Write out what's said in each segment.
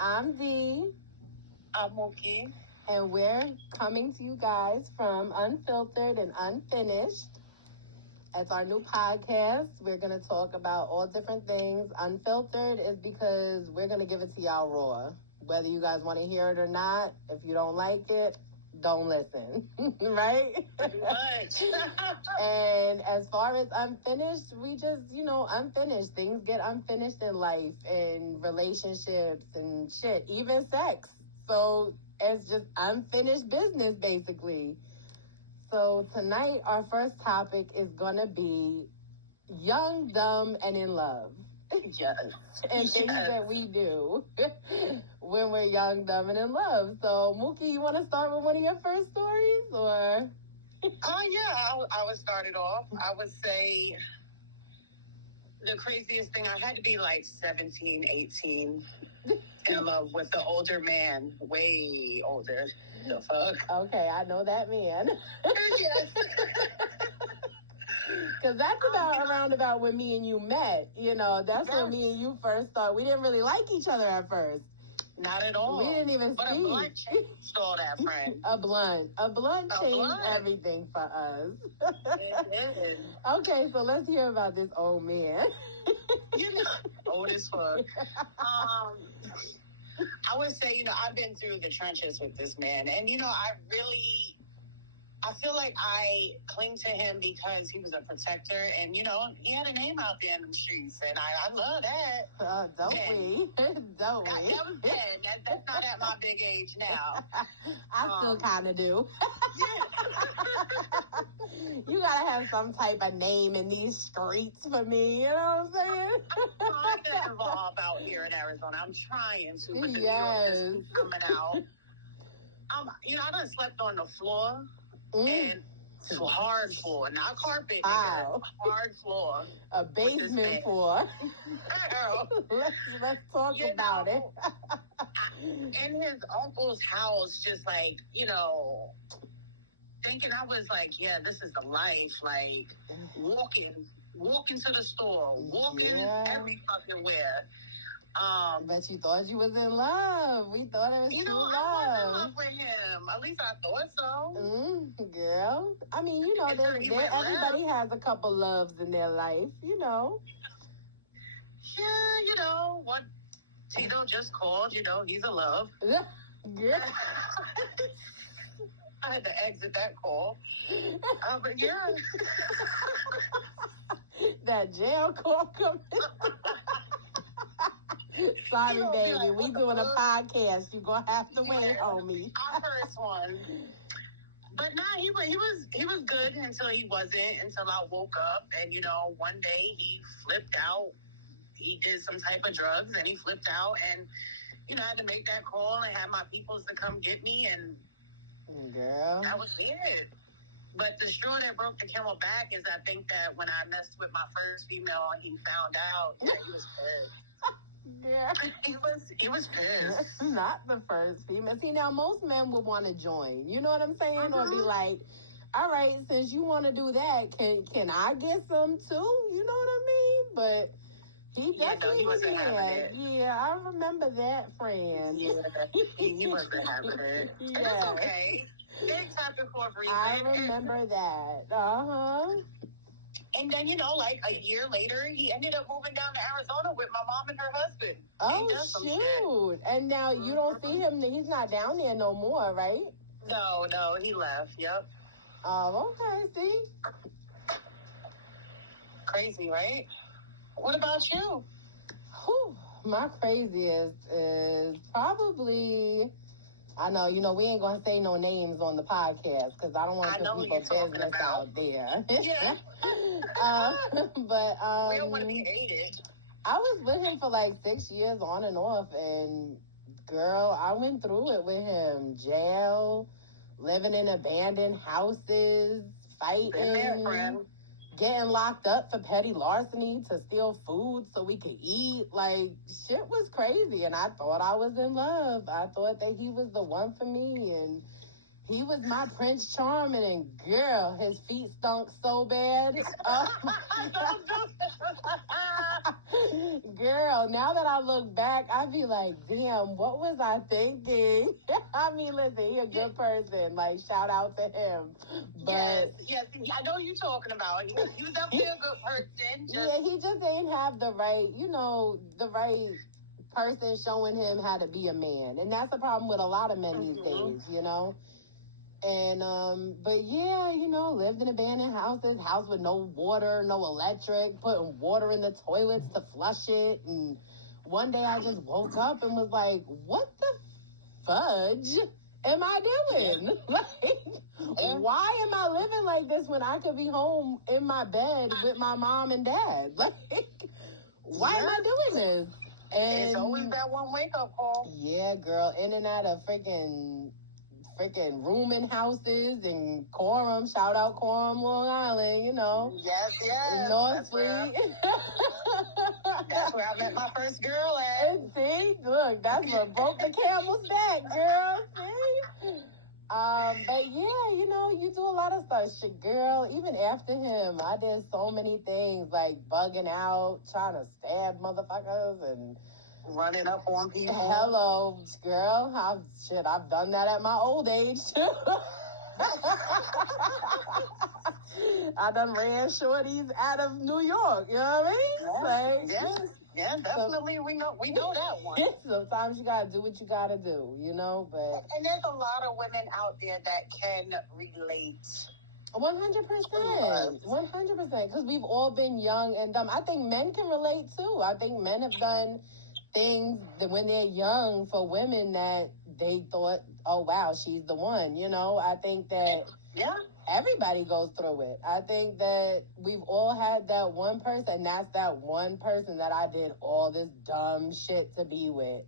I'm Dee. I'm Mookie. And we're coming to you guys from Unfiltered and Unfinished. It's our new podcast. We're going to talk about all different things. Unfiltered is because we're going to give it to y'all raw. Whether you guys want to hear it or not, if you don't like it, don't listen. Right? Pretty much. And as far as unfinished, we just, unfinished. Things get unfinished in life and relationships and shit, even sex. So it's just unfinished business, basically. So tonight, our first topic is going to be young, dumb, and in love. Yes. And things that we do when we're young, dumb, and in love. So, Mookie, you want to start with one of your first stories, or? I would start it off. I would say the craziest thing, I had to be like 17, 18, in love with the older man, way older. The fuck? Okay, I know that man. Yes. Because that's around about when me and you met. That's when me and you first started. We didn't really like each other at first. Not at all. We didn't even But speak. a blunt changed all that, friend. A blunt changed everything for us. It did. Okay, so let's hear about this old man. Old as fuck. I would say, I've been through the trenches with this man. And, I feel like I cling to him because he was a protector. And, he had a name out there in the streets. And I love that. Don't we? Don't we? That was then. That's not at my big age now. I still kind of do. You got to have some type of name in these streets for me. You know what I'm saying? I'm trying to evolve out here in Arizona. I'm trying to. But the New Yorkers keep coming out. I done slept on the floor. And hard floor, not carpet, hard floor. A basement floor. Let's talk about it. In his uncle's house, just like, thinking I was like, yeah, this is the life. Like, walking to the store, walking every fucking where. But you thought you was in love. We thought it was true love. I was in love with him. At least I thought so. Girl. I mean, everybody has a couple loves in their life, Yeah, one Tito just called, he's a love. Yeah. I had to exit that call. But yeah. That jail call coming. Sorry, baby. We doing a podcast. You're going to have to wait on me. Our first one. But he was good until he wasn't, until I woke up. And, one day he flipped out. He did some type of drugs and he flipped out. And, I had to make that call and have my peoples to come get me. And that was it. But the straw that broke the camel back is I think that when I messed with my first female, he found out. Yeah, he was pissed. Yeah. He was pissed. Not the first female. See, now most men would want to join. You know what I'm saying? Or be like, all right, since you want to do that, can I get some too? You know what I mean? But he definitely wasn't having it. Yeah, I remember that, friend. Yeah, he wasn't having it. Yeah. And that's okay. Things happen for a reason. I remember that. Uh-huh. And then, like a year later, he ended up moving down to Arizona with my mom and her husband. Oh, shoot. And now you don't see him. He's not down there no more, right? No, he left. Yep. Oh, okay. See? Crazy, right? What about you? My craziest is probably... I know, we ain't going to say no names on the podcast because I don't want to put people's business out there. Yeah. But we don't want to be hated. I was with him for like 6 years on and off, and girl, I went through it with him. Jail, living in abandoned houses, fighting, getting locked up for petty larceny to steal food so we could eat. Like, shit was crazy, and I thought I was in love. I thought that he was the one for me, and he was my Prince Charming, and girl, his feet stunk so bad. Girl, now that I look back, I be like, damn, what was I thinking? I mean, listen, he a good person. Like, shout out to him. But yes, I know you're talking about. He was definitely a good person. Yeah, he just didn't have the right, the right person showing him how to be a man. And that's the problem with a lot of men these days, And, but yeah, lived in abandoned houses, house with no water, no electric, putting water in the toilets to flush it. And one day I just woke up and was like, what the fudge am I doing? Like, why am I living like this when I could be home in my bed with my mom and dad? Like, why am I doing this? And it's always that one wake-up call. Yeah, girl, in and out of freaking rooming houses and Quorum, shout out Quorum, Long Island, Yes. North Fleet. That's where I met my first girl at. And see, look, that's what broke the camel's back, girl. See? But yeah, you do a lot of stuff. Shit, girl, even after him, I did so many things, like bugging out, trying to stab motherfuckers and running up on people. Hello, girl. I've done that at my old age, too. I done ran shorties out of New York, you know what I mean? Yeah, definitely. So, we know that one. Sometimes you gotta do what you gotta do, but... And there's a lot of women out there that can relate. 100%. 100%. Because we've all been young and dumb. I think men can relate, too. I think men have done things that when they're young for women that they thought, oh wow, she's the one, I think that everybody goes through it. I think that we've all had that one person, that's that one person that I did all this dumb shit to be with.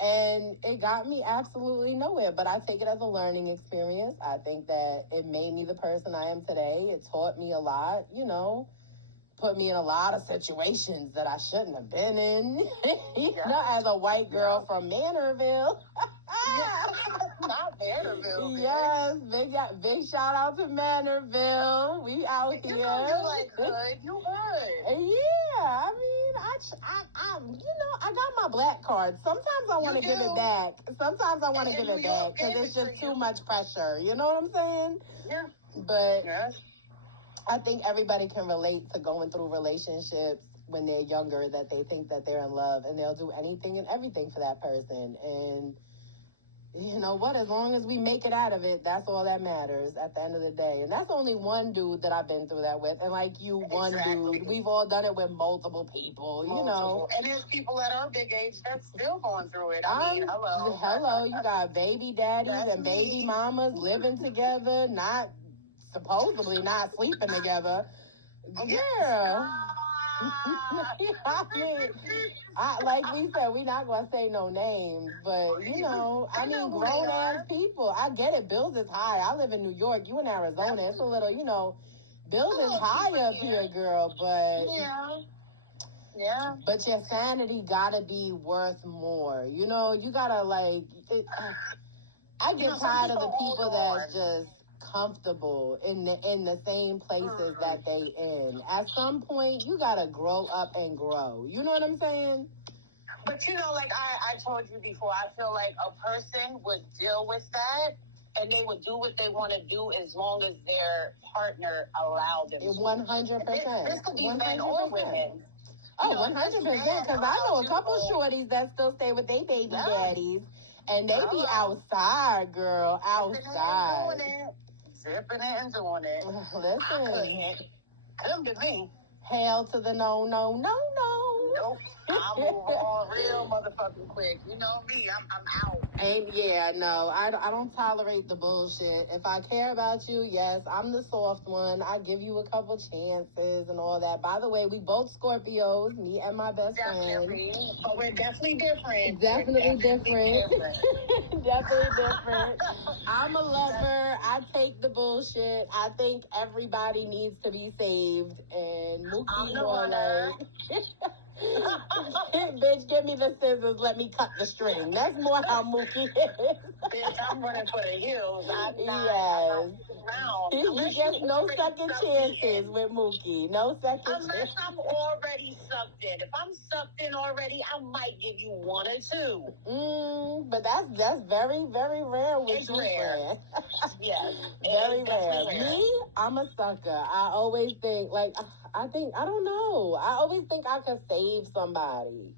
And it got me absolutely nowhere, but I take it as a learning experience. I think that it made me the person I am today. It taught me a lot, put me in a lot of situations that I shouldn't have been in, as a white girl from Manorville. Not Manorville. Yes, big shout out to Manorville. We out here. You're like good. You good. Yeah, I mean, I got my black card. Sometimes I want to give it back. Sometimes I want to give it back because it's just too much pressure. You know what I'm saying? Yeah. But I think everybody can relate to going through relationships when they're younger that they think that they're in love and they'll do anything and everything for that person. And you know what? As long as we make it out of it, that's all that matters at the end of the day. And that's only one dude that I've been through that with. And like you, one dude. We've all done it with multiple people, And there's people at our big age that's still going through it. I mean, hello. Hello. You got baby daddies and baby mamas living together, supposedly not sleeping together. Yeah. I mean, like we said, we're not going to say no names, but, grown-ass people. I get it. Bills is high. I live in New York. You in Arizona. It's a little, bills is high up here, girl, but... Yeah. But your sanity got to be worth more. You got to, I get tired of the people that's just comfortable in the same places that they in. At some point, you gotta grow up and grow. You know what I'm saying? But like I told you before, I feel like a person would deal with that and they would do what they want to do as long as their partner allowed them to. 100%. This could be 100%. Men or women. Oh, 100%. Because I know a couple shorties that still stay with their baby daddies, and they be outside, girl, outside. Zipping it and doing it. Listen. Come to me. Hail to the no. Nope. I'm on real motherfucking quick. You know me. I'm out. I don't tolerate the bullshit. If I care about you, yes, I'm the soft one. I give you a couple chances and all that. By the way, we both Scorpios, me and my best friend. But we're definitely different. Definitely different. Definitely different. I'm a lover. I take the bullshit. I think everybody needs to be saved. And Mookie more like... Bitch, give me the scissors. Let me cut the string. That's more how Mookie is. Bitch, I'm running for the hills. around. You get no second chances with Mookie. No second unless chances. I'm already sucked in. If I'm sucked in already, I might give you one or two. But that's very, very rare with It's you, rare. friend. Yes. Very rare. Me, I'm a sucker. I always think, like, I don't know. I always think I could save somebody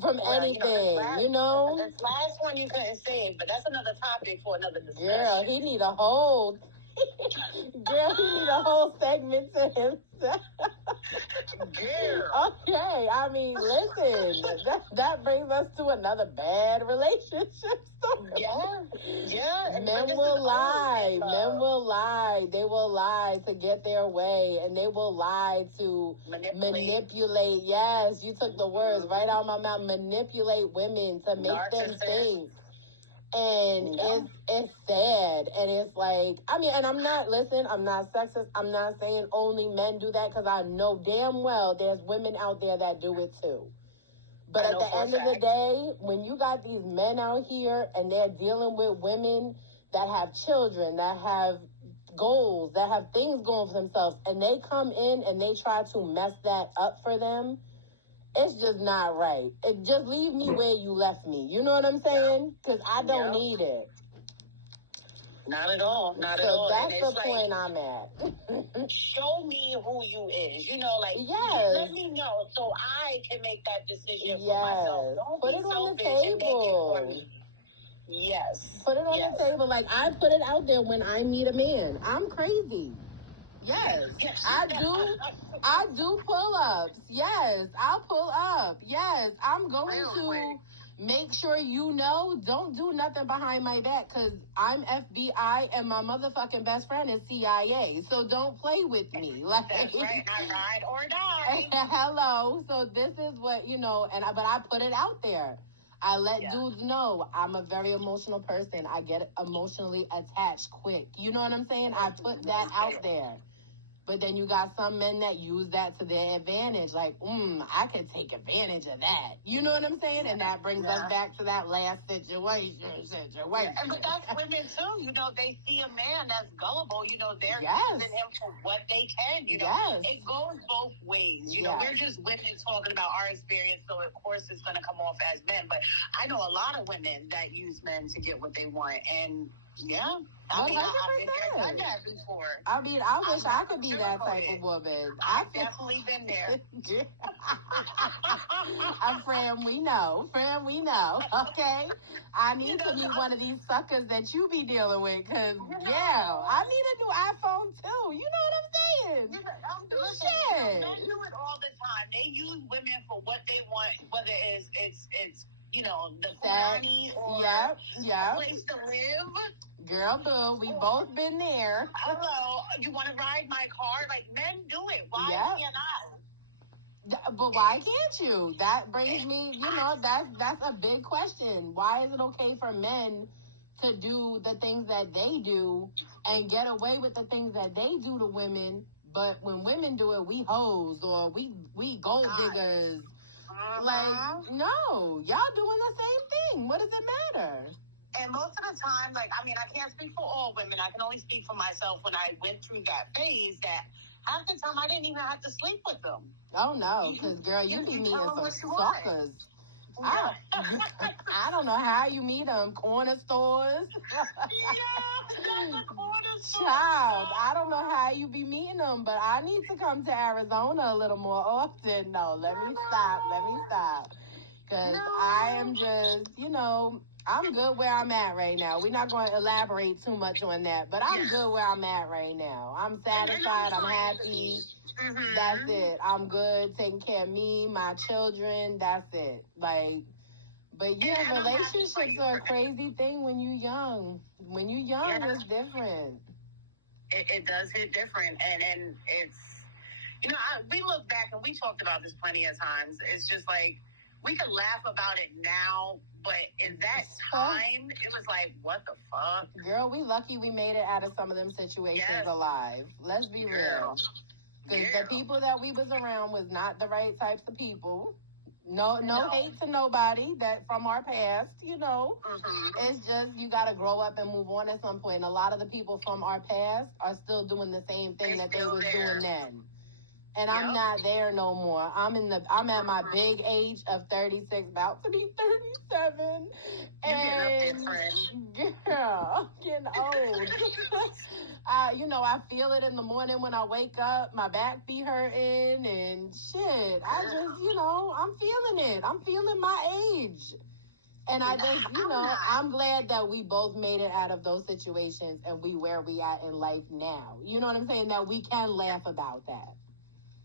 from anything, you know? This last one you couldn't save, but that's another topic for another discussion. Girl, he need a whole... Girl, he need a whole segment to himself. Girl. Okay, I mean, listen, that brings us to another bad relationship story. Yeah. Men will lie. Men will lie. They will lie to get their way, and they will lie to manipulate. Yes, you took the words right out of my mouth. Manipulate women to make them think. And it's sad, and it's like, I mean, and I'm not sexist, I'm not saying only men do that, because I know damn well there's women out there that do it too. But at the end of the day, when you got these men out here and they're dealing with women that have children, that have goals, that have things going for themselves, and they come in and they try to mess that up for them, it's just not right. It just leave me where you left me. You know what I'm saying? Because I don't need it. Not at all. Not at So all. that's the point I'm at. Show me who you is. You know, like, let me know so I can make that decision for myself. Don't put be it on the selfish and make it for table. me. Yes. Put it on the table. Like, I put it out there when I meet a man. I'm crazy. Yes. I do pull-ups. Yes, I'll pull up. Yes, I'm going to make sure you know, don't do nothing behind my back, because I'm FBI and my motherfucking best friend is CIA. So don't play with me. Like, that's right. I ride or die. Hello. So this is what, you know, but I put it out there. I let dudes know I'm a very emotional person. I get emotionally attached quick. You know what I'm saying? I put that out there. But then you got some men that use that to their advantage. Like, I could take advantage of that. You know what I'm saying? And that brings us back to that last situation. But that's women, too. You know, they see a man that's gullible. You know, they're using him for what they can. You know, it goes both ways. You know, we're just women talking about our experience, so of course it's going to come off as men. But I know a lot of women that use men to get what they want. And, I mean, I've been there, done that before. I mean, I wish I could be that type of woman. I've definitely been there. Friend, we know. Okay? I need to meet one of these suckers that you be dealing with, because, I need a new iPhone, too. You know what I'm saying? Listen, men do it all the time. They use women for what they want, whether it's you know, the Qurani or a place to live. Girl, boo, we both been there. Hello, you want to ride my car? Like, men do it. Why can't I? But why can't you? That brings me, you know, that's a big question. Why is it okay for men to do the things that they do and get away with the things that they do to women, but when women do it, we hoes or we gold diggers? Like, no, y'all doing the same thing. What does it matter? And most of the time, like, I mean, I can't speak for all women. I can only speak for myself when I went through that phase that half the time I didn't even have to sleep with them. Oh, no, because, girl, you be meeting some suckers. I don't know how you meet them. Corner stores. Child, I don't know how you be meeting them, but I need to come to Arizona a little more often. No, let me stop. Because I am just, you know, I'm good where I'm at right now. We're not going to elaborate too much on that, but I'm good where I'm at right now. I'm satisfied. I'm happy. That's it. I'm good, taking care of me, my children. That's it. Like, but relationships are a crazy thing when you're young. When you're young, it's different. It does hit different, and it's, you know, we look back and we talked about this plenty of times. It's just like, we could laugh about it now, but in that time, it was like, what the fuck? Girl, we lucky we made it out of some of them situations alive. Let's be real. Because the people that we was around was not the right types of people. No hate to nobody that from our past, It's just you got to grow up and move on at some point. And a lot of the people from our past are still doing the same thing that they was doing then. And I'm not there no more. I'm at my big age of 36, about to be 37. And girl, getting old. I feel it in the morning when I wake up. My back be hurting and shit. I just, I'm feeling it. I'm feeling my age. And I just, I'm glad that we both made it out of those situations and we where we at in life now. You know what I'm saying? That we can laugh about that.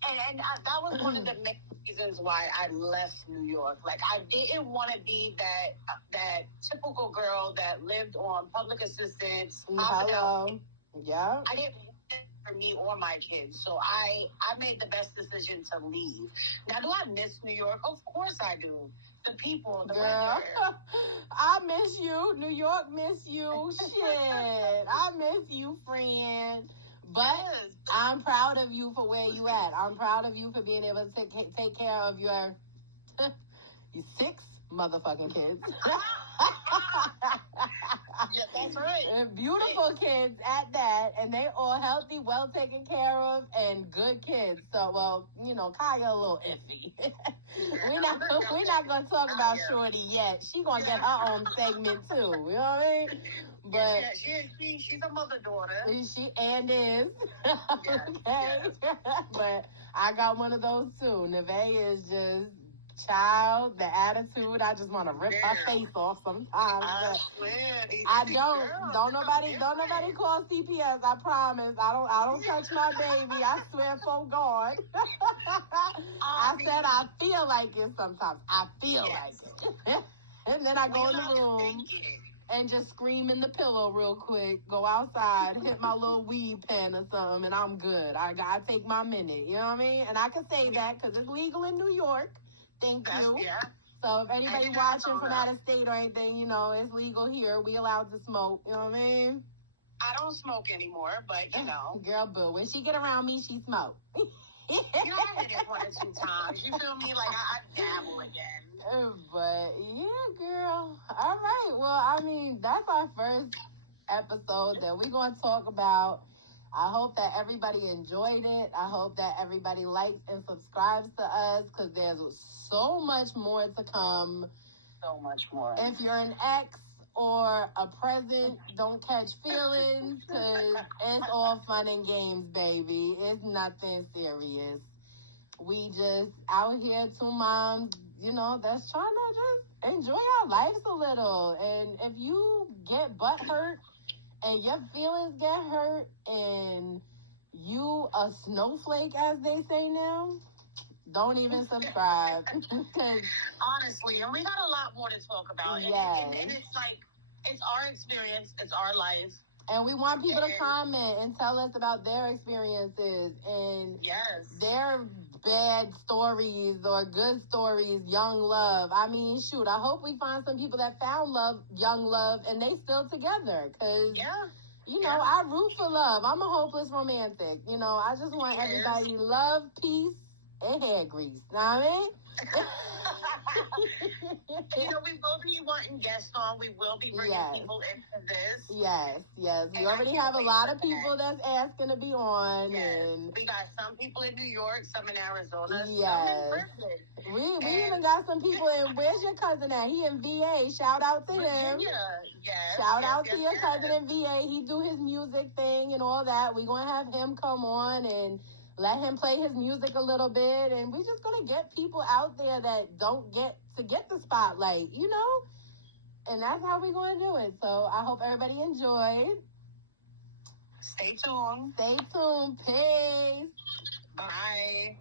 And that was one of the main reasons why I left New York. Like, I didn't want to be that typical girl that lived on public assistance. Hello. Yeah. I didn't want it for me or my kids. So I made the best decision to leave. Now, do I miss New York? Of course I do. The people, the weather. I miss you. New York miss you. Shit. I miss you, friend. But I'm proud of you for where you at. I'm proud of you for being able to take care of your 6 motherfucking kids. Yeah, that's right. And beautiful kids at that. And they all healthy, well taken care of, and good kids. So, well, Kaya a little iffy. We're not going to talk about Shorty yet. She going to get her own segment, too. You know what I mean? But she's a mother-daughter. She and is. Yes, okay. Yes. But I got one of those too. Neve is just child, the attitude. I just want to rip her face off sometimes. I swear. I don't nobody call CPS. I promise. I don't touch my baby. I swear for God. I said I feel like it sometimes. I feel like it. And then I go in the room and just scream in the pillow real quick, go outside, hit my little weed pen or something, and I'm good. I gotta take my minute, you know what I mean? And I can say that because it's legal in New York. Thank you. Yeah. So if anybody watching from out of state or anything, it's legal here. We allowed to smoke, you know what I mean? I don't smoke anymore, but, Girl, boo. When she get around me, she smoke. I hit it 1 or 2 times. You feel me? Like, I dabble again. But, yeah, girl. All right. Well, I mean, that's our first episode that we're going to talk about. I hope that everybody enjoyed it. I hope that everybody likes and subscribes to us because there's so much more to come. So much more. If you're an ex or a present, don't catch feelings because it's all fun and games, baby. It's nothing serious. We just out here, 2 moms, that's trying to just enjoy our lives a little. And if you get butt hurt and your feelings get hurt and you a snowflake, as they say now, don't even subscribe. Honestly, and we got a lot more to talk about. Yes. And it's like, it's our experience, it's our life. And we want people to comment and tell us about their experiences and their bad stories or good stories, young love. I mean, shoot, I hope we find some people that found love, young love, and they still together. Because, I root for love. I'm a hopeless romantic. I just want everybody love, peace, and hair grease. Know what I mean? We will be wanting guests on. We will be bringing people into this. Yes. We already have a lot of people that's asking to be on. Yes. And we got some people in New York, some in Arizona, some yes. in Brooklyn. We even got some people in, where's your cousin at? He in VA. Shout out to him. Shout out to your cousin in VA. He do his music thing and all that. We're going to have him come on and let him play his music a little bit, and we're just going to get people out there that don't get to get the spotlight, And that's how we're going to do it. So I hope everybody enjoyed. Stay tuned. Peace. Bye.